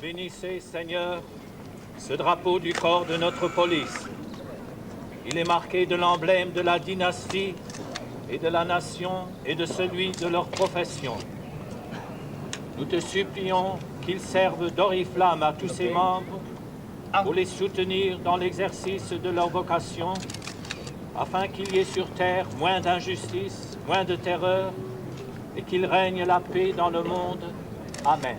Bénissez, Seigneur, ce drapeau du corps de notre police. Il est marqué de l'emblème de la dynastie et de la nation et de celui de leur profession. Nous te supplions qu'il serve d'oriflamme à tous ses membres pour les soutenir dans l'exercice de leur vocation, afin qu'il y ait sur terre moins d'injustice, moins de terreur, et qu'il règne la paix dans le monde. Amen.